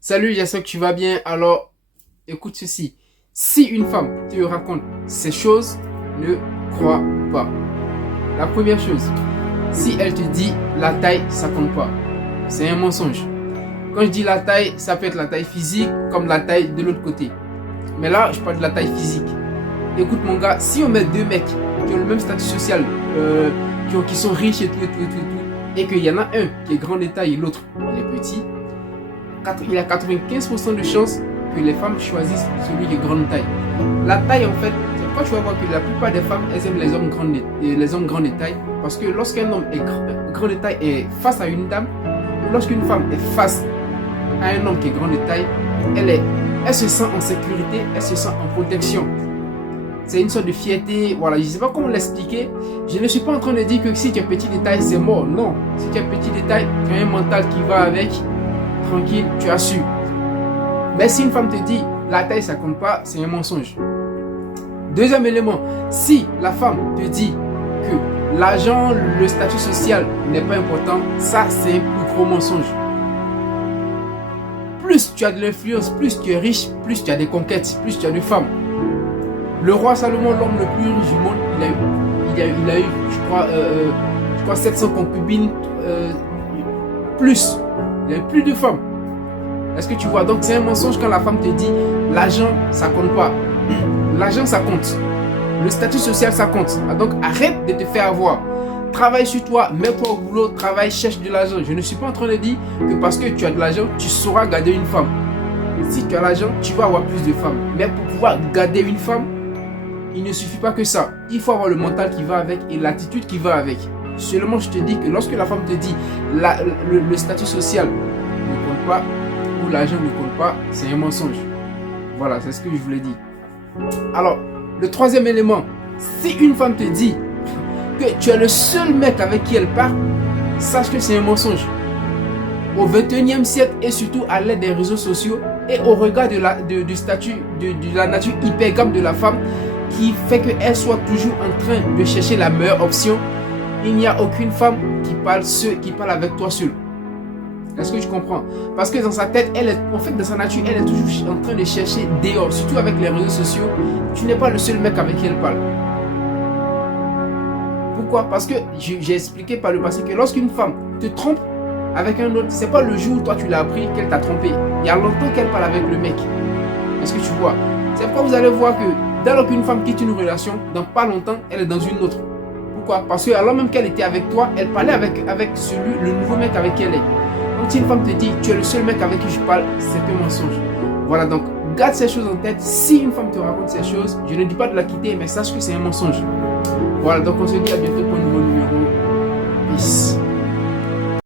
Salut, j'espère que tu vas bien. Alors, écoute ceci. Si une femme te raconte ces choses, ne crois pas. La première chose, si elle te dit la taille, ça compte pas. C'est un mensonge. Quand je dis la taille, ça peut être la taille physique comme la taille de l'autre côté. Mais là, je parle de la taille physique. Écoute mon gars, si on met deux mecs qui ont le même statut social, qui sont riches et tout, et qu'il y en a un qui est grand de taille et l'autre il est petit, il y a 95% de chances que les femmes choisissent celui qui est grande taille. La taille, en fait, quand tu vas voir que la plupart des femmes, elles aiment les hommes grands de taille, parce que lorsqu'un homme est grand de taille et face à une dame, lorsqu'une femme est face à un homme qui est grand de taille, elle se sent en sécurité, elle se sent en protection. C'est une sorte de fierté, voilà, je ne sais pas comment l'expliquer. Je ne suis pas en train de dire que si tu es petit de taille, c'est mort. Non, si tu es petit de taille, tu as un mental qui va avec, tranquille, tu as su. Mais si une femme te dit la taille ça compte pas, c'est un mensonge. Deuxième élément, si la femme te dit que l'argent, le statut social n'est pas important, ça c'est un plus gros mensonge. Plus tu as de l'influence, plus tu es riche, plus tu as des conquêtes, plus tu as de femmes. Le roi Salomon, l'homme le plus riche du monde, il a eu je crois 700 concubines, plus. Il a eu plus de femmes. Est-ce que tu vois? Donc c'est un mensonge quand la femme te dit l'argent ça compte pas. L'argent ça compte. Le statut social ça compte. Donc arrête de te faire avoir. Travaille sur toi, mets-toi au boulot, travaille, cherche de l'argent. Je ne suis pas en train de dire que parce que tu as de l'argent, tu sauras garder une femme. Si tu as l'argent, tu vas avoir plus de femmes. Mais pour pouvoir garder une femme, il ne suffit pas que ça. Il faut avoir le mental qui va avec et l'attitude qui va avec. Seulement je te dis que lorsque la femme te dit le statut social ne compte pas, ou l'argent ne compte pas, c'est un mensonge. Voilà, c'est ce que je voulais dire. Alors, le troisième élément, si une femme te dit que tu es le seul mec avec qui elle part, sache que c'est un mensonge. Au 21e siècle et surtout à l'aide des réseaux sociaux et au regard du statut, de la nature hypergame de la femme qui fait qu'elle soit toujours en train de chercher la meilleure option, il n'y a aucune femme qui parle avec toi seule. Est-ce que tu comprends? Parce que dans sa tête, dans sa nature, elle est toujours en train de chercher dehors, surtout avec les réseaux sociaux. Tu n'es pas le seul mec avec qui elle parle. Pourquoi? Parce que j'ai expliqué par le passé que lorsqu'une femme te trompe avec un autre, c'est pas le jour où toi tu l'as appris qu'elle t'a trompé. Il y a longtemps qu'elle parle avec le mec. Est-ce que tu vois? C'est pourquoi vous allez voir que dès lors qu'une femme quitte une relation, dans pas longtemps, elle est dans une autre. Pourquoi? Parce que alors même qu'elle était avec toi, elle parlait avec le nouveau mec avec qui elle est. Donc si une femme te dit tu es le seul mec avec qui je parle, c'est un mensonge. Voilà, donc garde ces choses en tête. Si une femme te raconte ces choses, je ne dis pas de la quitter, mais sache que c'est un mensonge. Voilà, donc on se dit à bientôt pour un nouveau numéro.